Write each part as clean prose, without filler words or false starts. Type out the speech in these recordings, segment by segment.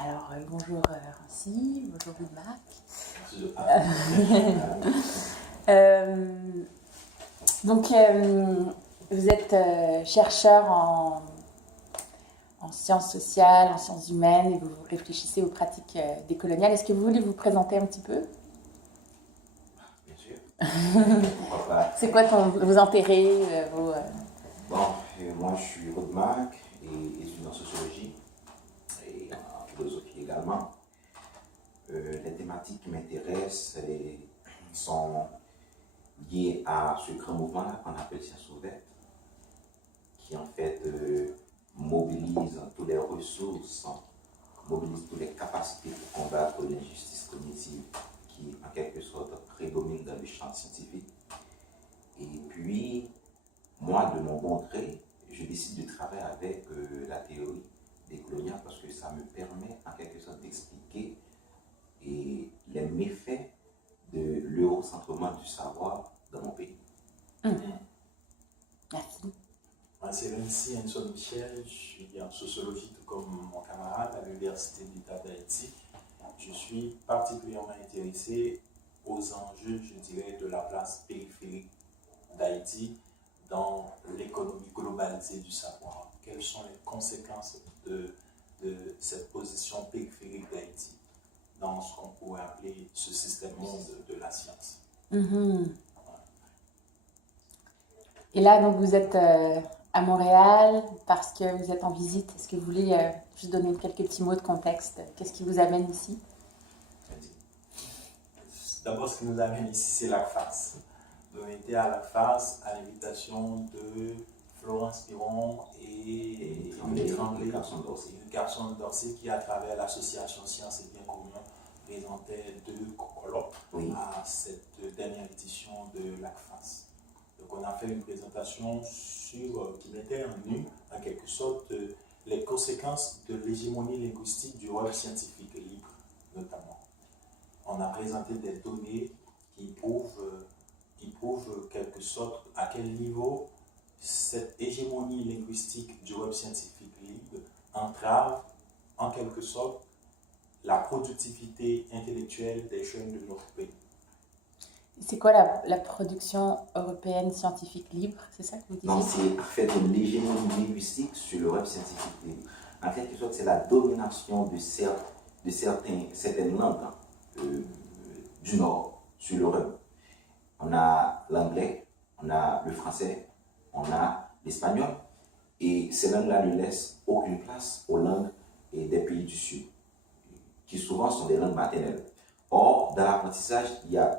Alors, bonjour Rancy, bonjour Wilmac. Donc, vous êtes chercheur en sciences sociales, en sciences humaines, et vous réfléchissez aux pratiques décoloniales. Est-ce que vous voulez vous présenter un petit peu? Bien sûr. Pourquoi pas. C'est quoi vos intérêts Bon, moi je suis Rodemac et étudiant en sociologie et en philosophie également. Les thématiques qui m'intéressent sont liées à ce grand mouvement qu'on appelle Sciences ouvertes, qui en fait mobilise toutes les ressources, mobilise toutes les capacités pour combattre l'injustice cognitive qui en quelque sorte prédomine dans le champ scientifique. Et puis, moi, de mon bon gré, je décide de travailler avec la théorie décoloniale parce que ça me permet en quelque sorte d'expliquer les méfaits de l'eurocentrement du savoir dans mon pays. Merci. Moi, c'est Rancy Enson Michel, je suis en sociologie tout comme mon camarade à l'Université d'État d'Haïti. Je suis particulièrement intéressé aux enjeux, je dirais, de la place périphérique d'Haïti dans l'économie globalisée du savoir. Quelles sont les conséquences de cette position périphérique d'Haïti dans ce qu'on pourrait appeler ce système monde de la science. Et là, donc, vous êtes à Montréal parce que vous êtes en visite. Est-ce que vous voulez juste donner quelques petits mots de contexte? Qu'est-ce qui vous amène ici? D'abord, ce qui nous amène ici, c'est la FAS. On était à la FAS à l'invitation de Florence Piron et Tremblay, Garçon d'Orsay, qui, à travers l'association Sciences et Bien Communs, présentait 2 colloques à cette dernière édition de l'ACFAS. Donc, on a fait une présentation qui mettait en nu, en quelque sorte, les conséquences de l'hégémonie linguistique du web scientifique libre, notamment. On a présenté des données qui prouvent quelque sorte à quel niveau cette hégémonie linguistique du web scientifique libre entrave en quelque sorte la productivité intellectuelle des jeunes de notre pays. C'est quoi la production européenne scientifique libre? C'est ça que vous disiez? Non, c'est en fait l'hégémonie linguistique sur le web scientifique libre. En quelque sorte, c'est la domination de certaines langues du Nord sur le web. On a l'anglais, on a le français, on a l'espagnol, et ces langues-là ne laissent aucune place aux langues des pays du Sud, qui souvent sont des langues maternelles. Or, dans l'apprentissage, il y a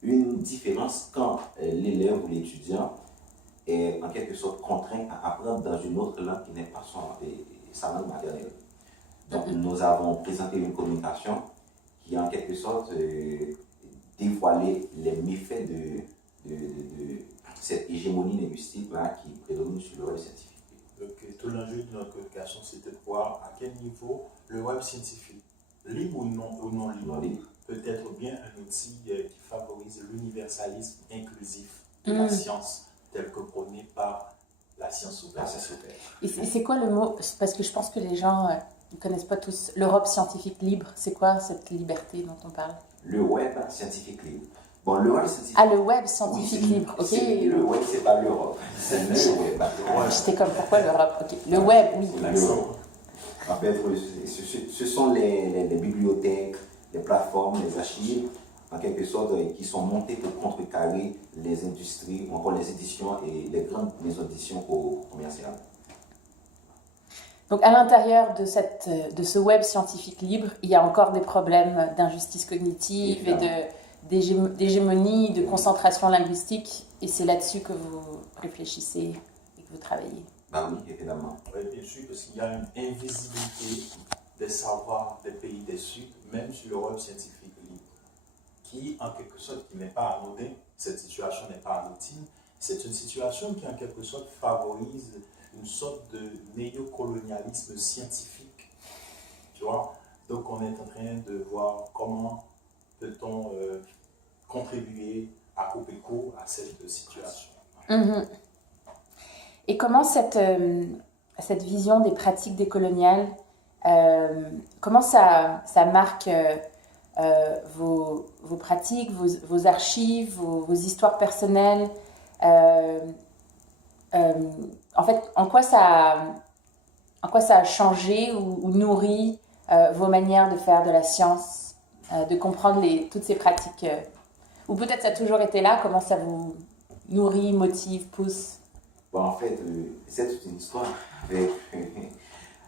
une différence quand l'élève ou l'étudiant est en quelque sorte contraint à apprendre dans une autre langue qui n'est pas sa langue maternelle. Donc, nous avons présenté une communication qui a en quelque sorte dévoilé les méfaits de cette hégémonie linguistique-là qui prédomine sur le web scientifique. Donc, tout l'enjeu de notre communication, c'était de voir à quel niveau le web scientifique, libre ou non libre, peut être bien un outil qui favorise l'universalisme inclusif de la science, tel que prôné par la science ouverte. Et c'est quoi le mot? Parce que je pense que les gens ne connaissent pas tous l'Europe scientifique libre. C'est quoi cette liberté dont on parle? Le web scientifique libre. Bon, le web scientifique... Ah, le web scientifique libre, ok. Le web, c'est pas l'Europe. C'est le web. J'étais comme, pourquoi l'Europe? Ok, le web, oui. En fait, ce sont les bibliothèques, les plateformes, les archives, en quelque sorte, qui sont montées pour contrecarrer les industries, ou encore les éditions et les grandes maisons d'édition commerciales. Donc, à l'intérieur de ce web scientifique libre, il y a encore des problèmes d'injustice cognitive et d'hégémonie, de concentration linguistique, et c'est là-dessus que vous réfléchissez et que vous travaillez. Ben oui, évidemment. Oui, bien sûr, parce qu'il y a une invisibilité des savoirs des pays du Sud, même sur le web scientifique libre, qui, en quelque sorte, qui n'est pas anodin, cette situation n'est pas anodine, c'est une situation qui, en quelque sorte, favorise une sorte de néocolonialisme scientifique, tu vois. Donc, on est en train de voir comment peut-on contribuer à couper court à cette situation. Et comment cette vision des pratiques décoloniales Comment ça marque vos pratiques, vos archives, vos histoires personnelles? En fait, en quoi ça a changé ou nourri vos manières de faire de la science, de comprendre toutes ces pratiques? Ou peut-être ça a toujours été là, comment ça vous nourrit, motive, pousse? Bon, en fait, c'est toute une histoire avec,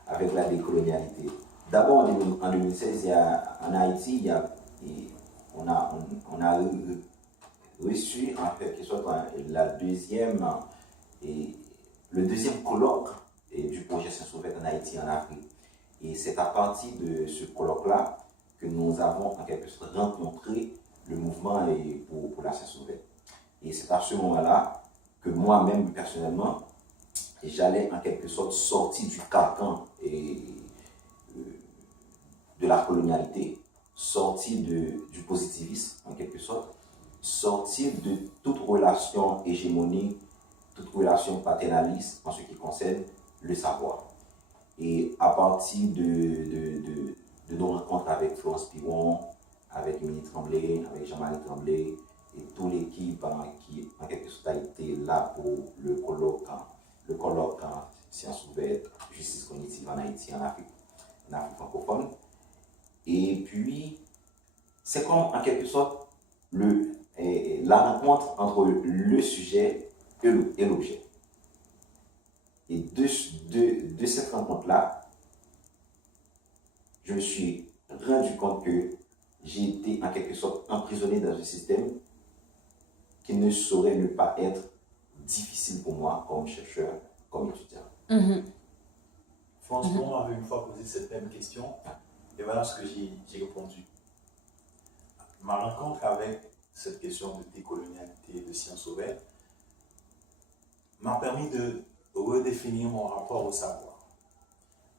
avec la décolonialité. D'abord, en 2016, en Haïti, on a reçu, en fait, quelque chose, le deuxième colloque du projet Sciences ouvertes en Haïti, en Afrique. Et c'est à partir de ce colloque-là que nous avons, en quelque sorte, rencontré le mouvement pour la science ouverte. Et c'est à ce moment-là que moi-même, personnellement, j'allais en quelque sorte sortir du carcan de la colonialité, sortir du positivisme, en quelque sorte, sortir de toute relation hégémonique, toute relation paternaliste en ce qui concerne le savoir. Et à partir de nos rencontres avec Florence Piron, avec Émilie Tremblay, avec Jean-Marie Tremblay, et toute l'équipe qui, en quelque sorte, a été là pour le colloque en sciences ouvertes, justice cognitive en Haïti, en Afrique francophone. Et puis, c'est comme, en quelque sorte, la rencontre entre le sujet et l'objet. Et de cette rencontre-là, je me suis rendu compte que j'ai été en quelque sorte emprisonné dans un système qui ne saurait ne pas être difficile pour moi comme chercheur, comme étudiant. Mm-hmm. Franchement, on avait une fois posé cette même question, et voilà ce que j'ai répondu. Ma rencontre avec cette question de décolonialité, de sciences ouvertes, m'a permis de redéfinir mon rapport au savoir.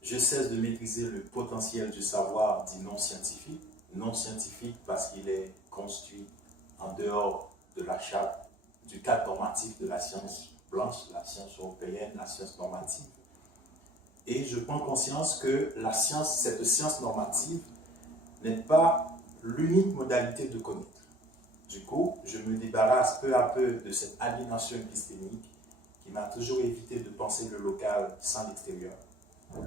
Je cesse de maîtriser le potentiel du savoir dit non scientifique parce qu'il est construit en dehors de la charte, du cadre normatif de la science blanche, la science européenne, la science normative. Et je prends conscience que cette science normative n'est pas l'unique modalité de connaître. Du coup, je me débarrasse peu à peu de cette aliénation épistémique qui m'a toujours évité de penser le local sans l'extérieur,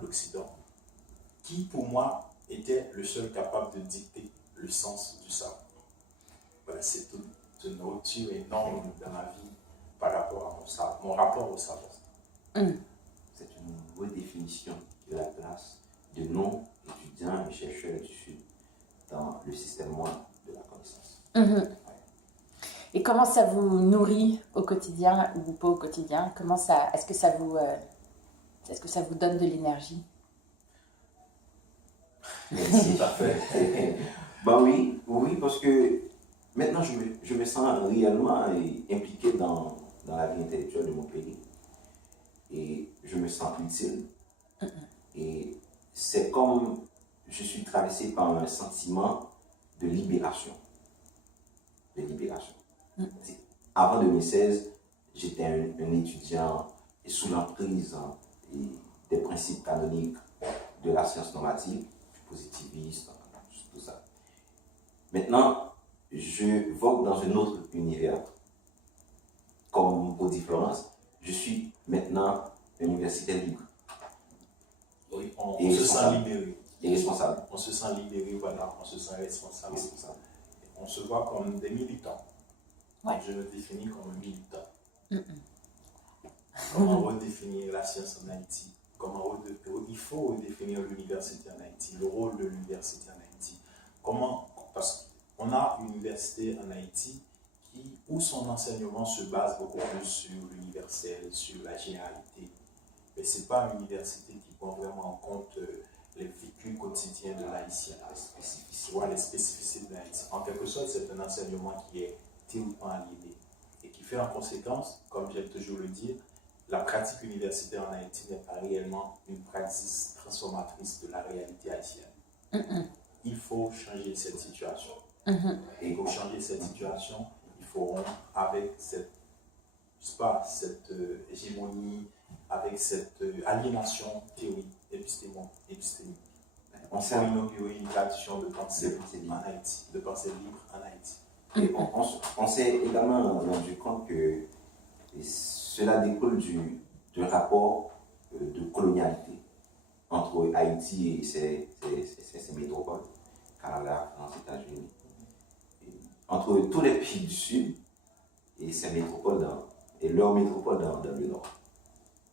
l'Occident, qui pour moi était le seul capable de dicter le sens du savoir. Voilà, c'est une rupture énorme dans ma vie par rapport à mon rapport au savoir. C'est une redéfinition de la place de non-étudiants et chercheurs du Sud dans le système de la connaissance. Mm-hmm. Ouais. Et comment ça vous nourrit au quotidien ou pas au quotidien? Est-ce que ça vous donne de l'énergie? Merci, parfait. Oui, parce que maintenant je me sens réellement impliqué dans la vie intellectuelle de mon pays. Et je me sens utile. Et c'est comme je suis traversé par un sentiment de libération. Avant 2016, j'étais un étudiant sous l'emprise des principes canoniques de la science normative, du positivisme, tout ça. Maintenant, je vogue dans un autre univers. Comme Audi Florence, je suis maintenant un universitaire libre. Oui, on se sent libéré. Et responsable. On se sent libéré, voilà, on se sent responsable. On se voit comme des militants. Ouais. Je me définis comme un militant. Comment redéfinir la science en Haïti? Il faut redéfinir l'université en Haïti, le rôle de l'université en Haïti. Parce qu'on a une université en Haïti où son enseignement se base beaucoup plus sur l'universel, sur la généralité. Mais ce n'est pas une université qui prend vraiment en compte les vécus quotidiens de l'haïtien, les spécificités de l'Haïti. En quelque sorte, c'est un enseignement qui est théoriquement aliéné et qui fait en conséquence, comme j'aime toujours le dire, la pratique universitaire en Haïti n'est pas réellement une pratique transformatrice de la réalité haïtienne. Il faut changer cette situation. Et pour changer cette situation, il faut rompre avec cette hégémonie, avec cette aliénation théorique, épistémique. s'est pour inaugurer une tradition de pensée libre en Haïti, de pensée libre en Haïti. Et on s'est également rendu compte que cela découle du rapport de colonialité entre Haïti et ses métropoles, Canada, France, États-Unis, entre tous les pays du Sud et ses métropoles et leurs métropoles dans le Nord.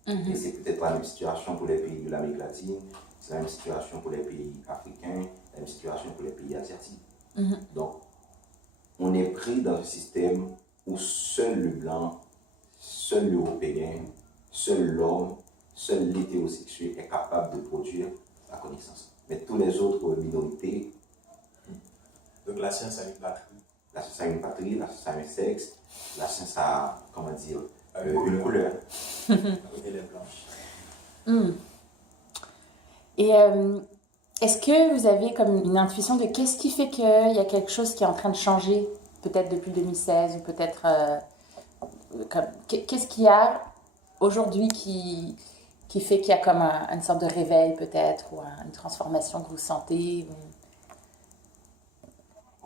Et c'est peut-être pas la même situation pour les pays de l'Amérique latine, c'est la même situation pour les pays africains, la même situation pour les pays asiatiques. Donc, on est pris dans un système où seul le blanc, seul l'européen, seul l'homme, seul l'hétérosexuel est capable de produire la connaissance. Mais tous les autres minorités. Donc la science a une patrie. La science a une patrie, la science a un sexe, la science a, comment dire, une couleur. Et les blanches. Et est-ce que vous avez comme une intuition de qu'est-ce qui fait qu'il y a quelque chose qui est en train de changer, peut-être depuis 2016 ou peut-être qu'est-ce qu'il y a aujourd'hui qui fait qu'il y a comme une sorte de réveil peut-être ou une transformation que vous sentez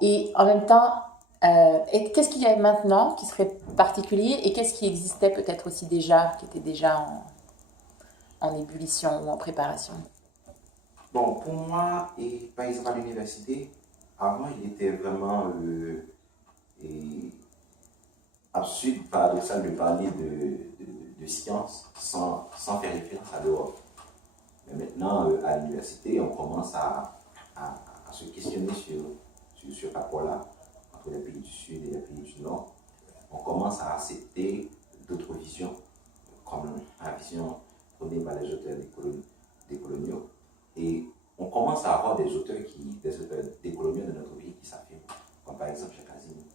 Et en même temps, qu'est-ce qu'il y a maintenant qui serait particulier et qu'est-ce qui existait peut-être aussi déjà, qui était déjà en ébullition ou en préparation? Bon, pour moi, et par exemple à l'université, avant il était vraiment absurde, paradoxal de parler de science sans faire référence à l'Europe. Mais maintenant, à l'université, on commence à se questionner sur ce rapport-là entre les pays du Sud et les pays du Nord. On commence à accepter d'autres visions, comme la vision prônée par les auteurs décoloniaux. Et on commence à avoir des auteurs décoloniaux de notre pays qui s'affirment, comme par exemple Cheikh Azimi.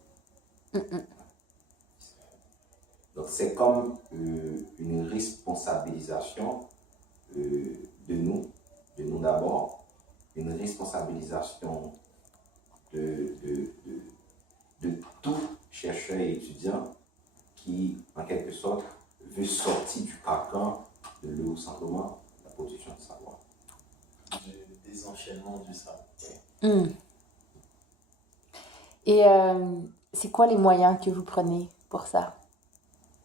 Donc c'est comme une responsabilisation de nous d'abord, une responsabilisation de tout chercheur et étudiant qui, en quelque sorte, veut sortir du carcan de l'eau-centrement, la production de savoir. Du désenchaînement du savoir. Et c'est quoi les moyens que vous prenez pour ça?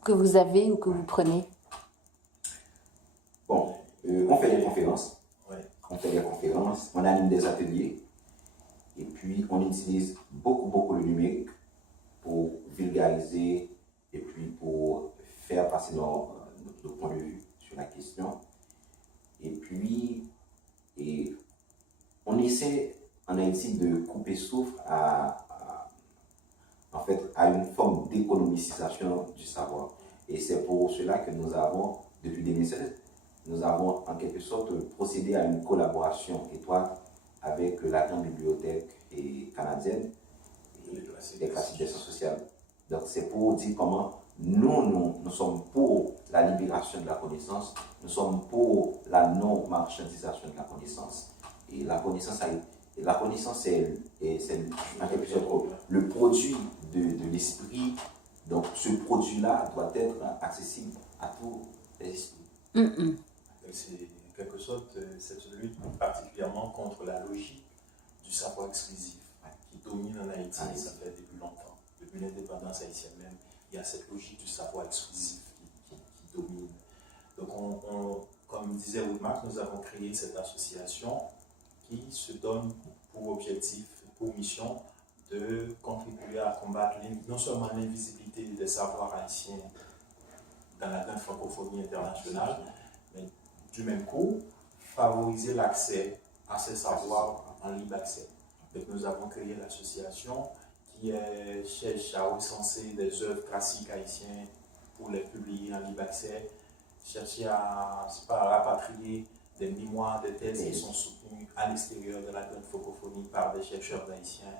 Que vous avez ou que vous prenez? Bon, on fait des conférences. Ouais. On fait des conférences, on anime des ateliers. Et puis, on utilise beaucoup le numérique pour vulgariser et puis pour faire passer notre point de vue sur la question. Et puis, on essaie en Haïti de couper souffle à une forme d'économisation du savoir. Et c'est pour cela que nous avons, depuis 2016, nous avons en quelque sorte procédé à une collaboration étroite avec la grande bibliothèque canadienne et les classiques des sciences sociales. Donc c'est pour dire comment nous sommes pour la libération de la connaissance, nous sommes pour la non-marchandisation de la connaissance. Et la connaissance c'est en quelque sorte le produit de l'esprit. Donc ce produit-là doit être accessible à tous les esprits. C'est en quelque sorte cette lutte particulièrement contre la logique du savoir exclusif qui domine en Haïti, ça fait depuis longtemps. Depuis l'indépendance haïtienne même, il y a cette logique du savoir exclusif qui domine. Donc comme disait Woodmark, nous avons créé cette association qui se donne pour objectif, pour mission de contribuer à combattre non seulement l'invisibilité des savoirs haïtiens dans la grande francophonie internationale, mais du même coup, favoriser l'accès à ces savoirs en libre accès. Donc nous avons créé l'association qui cherche à recenser des œuvres classiques haïtiennes pour les publier en libre accès, chercher à rapatrier des mémoires, des thèses qui sont soutenues à l'extérieur de la grande francophonie par des chercheurs haïtiens.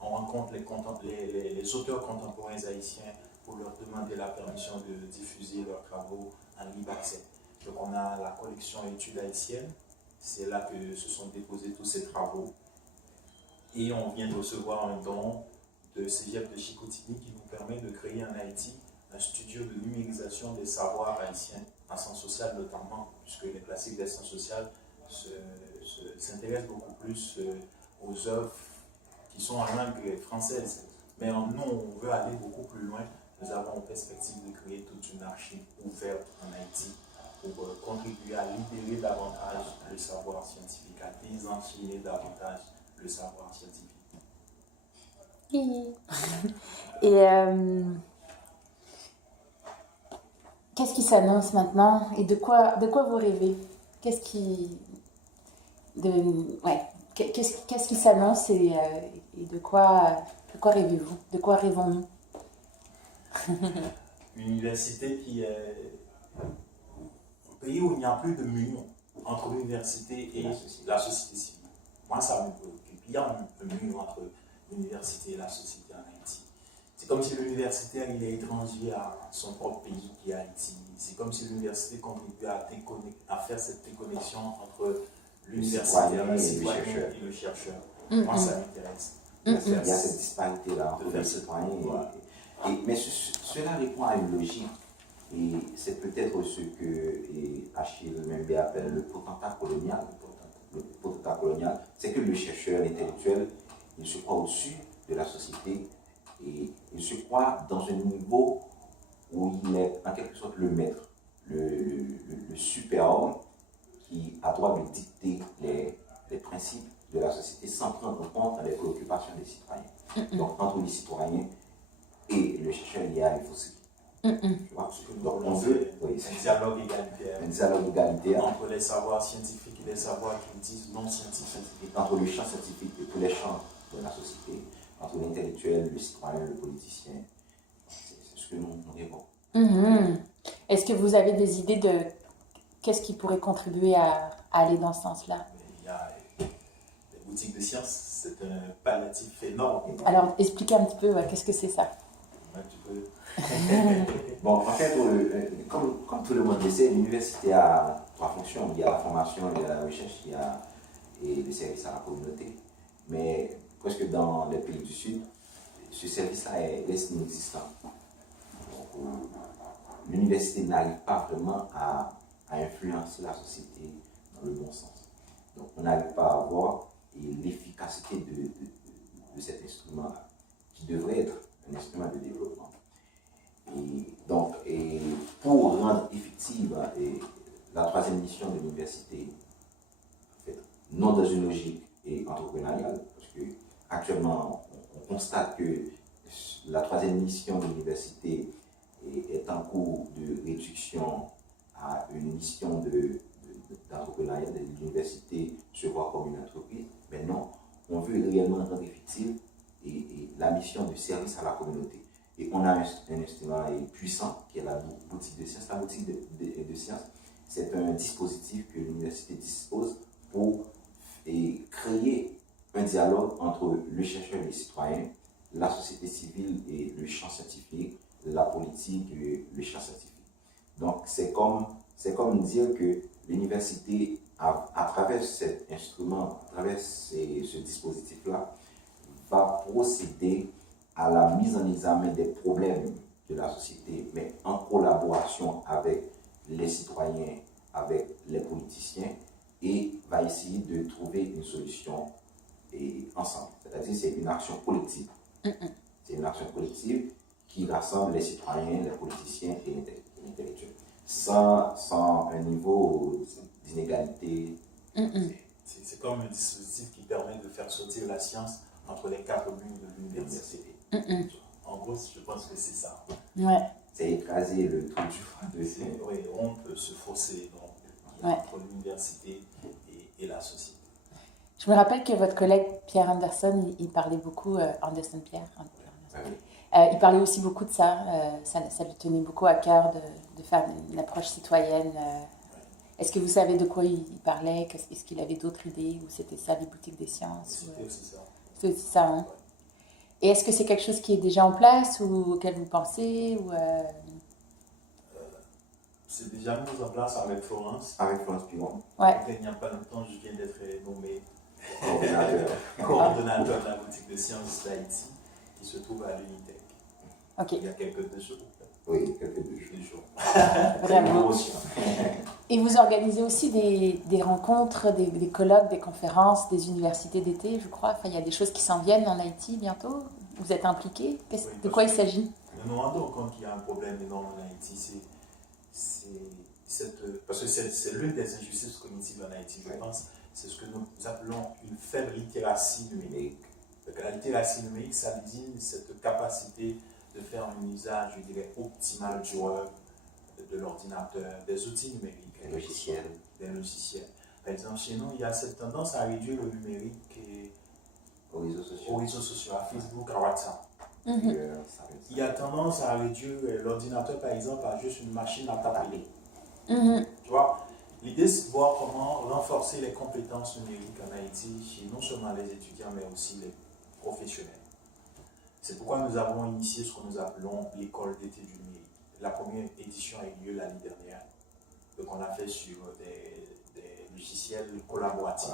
On rencontre les auteurs contemporains haïtiens pour leur demander la permission de diffuser leurs travaux en libre accès. Donc on a la collection études haïtiennes, c'est là que se sont déposés tous ces travaux. Et on vient de recevoir un don de Cégep de Chicoutimi qui nous permet de créer en Haïti un studio de numérisation des savoirs haïtiens en sciences sociales notamment, puisque les classiques des sciences sociales se s'intéresse beaucoup plus aux œuvres qui sont en langue française. Mais nous, on veut aller beaucoup plus loin. Nous avons en perspective de créer toute une archive ouverte en Haïti pour contribuer à libérer davantage le savoir scientifique, à désenchaîner davantage le savoir scientifique. Et qu'est-ce qui s'annonce maintenant et de quoi vous rêvez? Qu'est-ce qui s'annonce et de quoi rêvez-vous? De quoi rêvons-nous? Une université qui est un pays où il n'y a plus de mur entre l'université et la société civile. Moi, ça me préoccupe. Il y a un mur entre l'université et la société en Haïti. C'est comme si l'universitaire il est étranger à son propre pays qui est Haïti. C'est comme si l'université contribuait à faire cette déconnexion entre l'universitaire, le citoyen et le chercheur. Moi, ça m'intéresse. Il y a cette disparité-là entre les citoyens. Mais cela répond à une logique. Et c'est peut-être ce que Achille Mbembe appelle le potentat colonial. Le potentat colonial, c'est que le chercheur, l'intellectuel, il se croit au-dessus de la société et il se croit dans un niveau où il est en quelque sorte le maître, le super-homme qui a droit de dicter les principes de la société sans prendre en compte les préoccupations des citoyens. Donc entre les citoyens et le chercheur, il y a un fossé. Donc on veut un dialogue égalitaire. Un dialogue égalitaire entre les savoirs scientifiques et les savoirs qu'ils disent non scientifiques. Entre le champ scientifique et tous les champs de la société, entre l'intellectuel, le citoyen, le politicien. C'est ce que nous rêvons. Est-ce que vous avez des idées de qu'est-ce qui pourrait contribuer à aller dans ce sens-là? Il y a les boutiques de sciences, c'est un palliatif énorme. Alors, expliquez un petit peu, qu'est-ce que c'est ça? Tu peux... Bon, en fait, comme tout le monde le sait, l'université a trois fonctions. Il y a la formation, il y a la recherche, et le service à la communauté. Mais presque dans les pays du Sud, ce service-là reste inexistant. L'université n'arrive pas vraiment à influencer la société dans le bon sens. Donc, on n'arrive pas à voir l'efficacité de cet instrument-là, qui devrait être un instrument de développement. Et pour rendre effective la troisième mission de l'université, en fait, non dans une logique entrepreneuriale, parce qu'actuellement, on constate que la troisième mission de l'université est en cours de réduction à une mission d'entrepreneuriat. L'université se voit comme une entreprise, mais non, on veut réellement rendre effective la mission de service à la communauté. Et on a un instrument puissant qui est la boutique de sciences. La boutique de sciences, c'est un dispositif que l'université dispose pour créer un dialogue entre le chercheur et les citoyens, la société civile et le champ scientifique, la politique et le champ scientifique. Donc c'est comme dire que l'université, à travers cet instrument, à travers ce dispositif-là, va procéder à la mise en examen des problèmes de la société, mais en collaboration avec les citoyens, avec les politiciens, et va essayer de trouver une solution ensemble. C'est-à-dire c'est une action collective. C'est une action collective qui rassemble les citoyens, les politiciens et l'intellectuel. Sans un niveau d'inégalité. C'est comme un dispositif qui permet de faire sortir la science entre les quatre murs de l'université. En gros, je pense que c'est ça. Ouais. C'est écraser le trou du fond de Oui, on peut se fausser entre l'université et la société. Je me rappelle que votre collègue Pierre Anderson, il parlait beaucoup, Anderson Pierre, il parlait aussi beaucoup de ça. Ça lui tenait beaucoup à cœur de faire une approche citoyenne. Est-ce que vous savez de quoi il parlait? Est-ce qu'il avait d'autres idées? Ou c'était ça, les boutiques des sciences? C'était aussi ça. C'est aussi ça, hein? Et est-ce que c'est quelque chose qui est déjà en place ou auquel vous pensez C'est déjà mis en place avec Florence. Avec Florence Piron. Ouais. Il n'y a pas longtemps, je viens d'être nommé coordonnateur de la boutique de sciences d'Haïti qui se trouve à l'Unitec. Ok. Il y a quelques 2 jours. Oui, quelques deux jours. Vraiment. Et vous organisez aussi des rencontres, des colloques, des conférences, des universités d'été, je crois. Enfin, il y a des choses qui s'en viennent en Haïti bientôt. Vous êtes impliqués? De quoi il s'agit? Nous nous rendons compte qu'il y a un problème énorme en Haïti. Parce que c'est l'une des injustices cognitives en Haïti, je pense. C'est ce que nous appelons une faible littératie numérique. Donc, la littératie numérique, ça désigne cette capacité de faire un usage, je dirais, optimal du web, de l'ordinateur, des outils numériques. Des logiciels. Par exemple, chez nous, il y a cette tendance à réduire le numérique aux réseaux sociaux, à Facebook, à WhatsApp. Il y a tendance à réduire l'ordinateur, par exemple, à juste une machine à taper. Tu vois, l'idée, c'est de voir comment renforcer les compétences numériques en Haïti chez non seulement les étudiants, mais aussi les professionnels. C'est pourquoi nous avons initié ce que nous appelons l'école d'été du numérique. La première édition a eu lieu l'année dernière. Donc, on a fait sur des logiciels collaboratifs,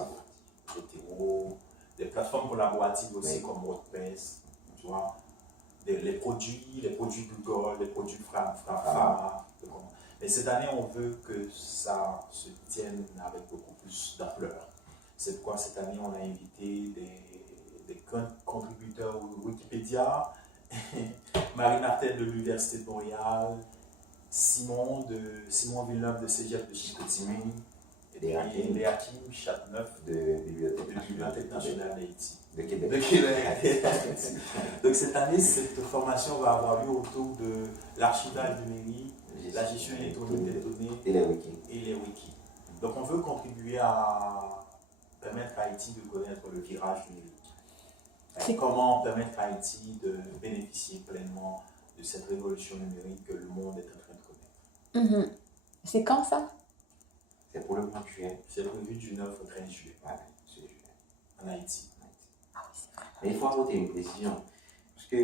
des plateformes collaboratives aussi comme WordPress, tu vois, les produits Google, les produits Frama. Mais cette année, on veut que ça se tienne avec beaucoup plus d'ampleur. C'est pourquoi cette année, on a invité des contributeurs Wikipédia, Marine Artel de l'Université de Montréal, Simon Villeneuve de Cégep de Chicoutimi, et Léakim Chatneuf de Bibliothèque nationale d'Haïti. De Québec. Donc cette année, cette formation va avoir lieu autour de l'archivage numérique, la gestion électronique des données et les wikis. Donc on veut contribuer à permettre à Haïti de connaître le virage numérique. Comment permettre à Haïti de bénéficier pleinement de cette révolution numérique que le monde est en train de connaître. C'est quand ça? C'est pour le mois de juillet. C'est prévu du 9 au 13 juillet. En Haïti. Mais il faut ajouter une précision. Parce que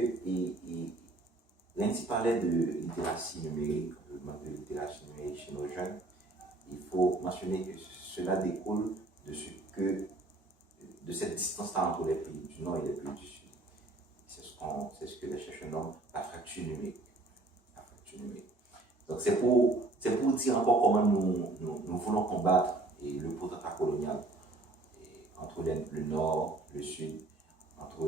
Nancy parlait de littératie numérique, de littératie numérique chez nos jeunes. Il faut mentionner que cela découle de cette distance-là entre les pays du Nord et les pays du Sud. C'est ce que les chercheurs nomment la fracture numérique. Donc c'est pour dire encore comment nous voulons combattre le potentat colonial entre le Nord, le Sud, entre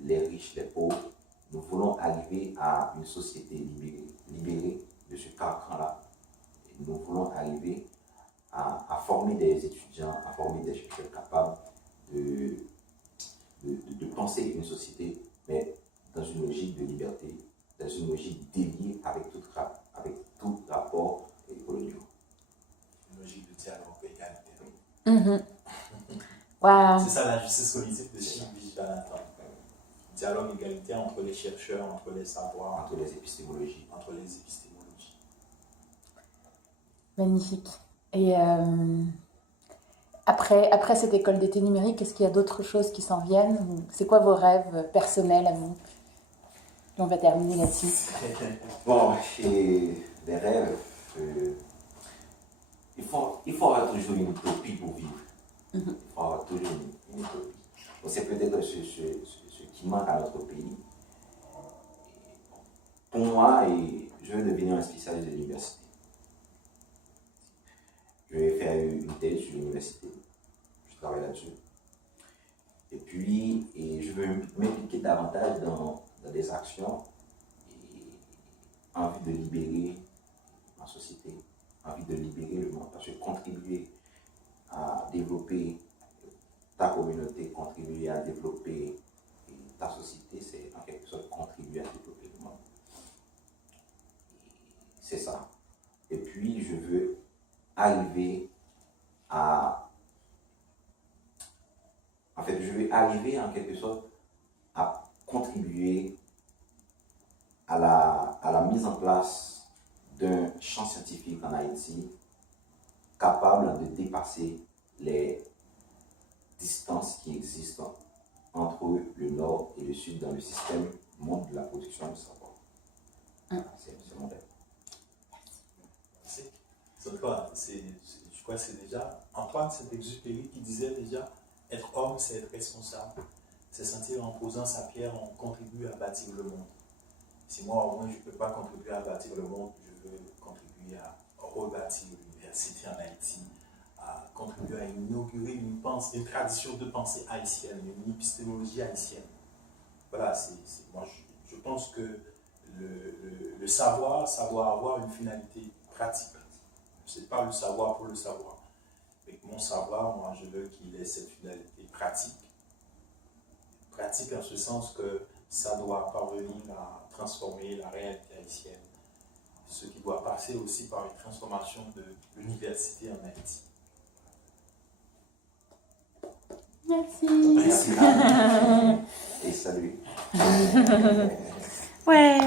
les riches, les pauvres. Nous voulons arriver à une société libérée de ce carcan-là. Nous voulons arriver à former des étudiants, à former des chercheurs capables de penser une société, mais dans une logique de liberté, dans une logique déliée avec tout rapport colonial. Une logique de dialogue égalitaire. Wow. C'est ça la justice cognitive de Steve Vigilanathan. Dialogue égalitaire entre les chercheurs, entre les savoirs, entre les épistémologies. Magnifique. Et après cette école d'été numérique, est-ce qu'il y a d'autres choses qui s'en viennent? C'est quoi vos rêves personnels à vous? On va terminer là-dessus. Bon, et les rêves, il faut avoir toujours une utopie pour vivre. Il faut avoir toujours une utopie. C'est peut-être ce qui manque à notre pays. Pour moi, je veux devenir un spécialiste de l'université. Je vais faire une thèse sur l'université. Je travaille là-dessus. Et puis, je veux m'impliquer davantage dans des actions envie de libérer ma société, envie de libérer le monde, parce que contribuer à développer ta communauté, contribuer à développer ta société, c'est en quelque sorte contribuer à développer le monde. C'est ça. Et puis, je veux arriver en quelque sorte à contribuer à la mise en place d'un champ scientifique en Haïti capable de dépasser les distances qui existent entre le Nord et le Sud dans le système monde de la production du savoir. C'est mon rêve. Je crois que c'est déjà Antoine Saint-Exupéry qui disait déjà être homme, c'est être responsable. C'est sentir en posant sa pierre, on contribue à bâtir le monde. Si moi, au moins, je ne peux pas contribuer à bâtir le monde, je veux contribuer à rebâtir l'université en Haïti, à contribuer à inaugurer une tradition de pensée haïtienne, une épistémologie haïtienne. Voilà, moi, je pense que le savoir, ça doit avoir une finalité pratique. Ce n'est pas le savoir pour le savoir. Avec mon savoir, moi, je veux qu'il ait cette finalité pratique. Pratique en ce sens que ça doit parvenir à transformer la réalité haïtienne, ce qui doit passer aussi par une transformation de l'université en Haïti. Merci. Et salut. Ouais.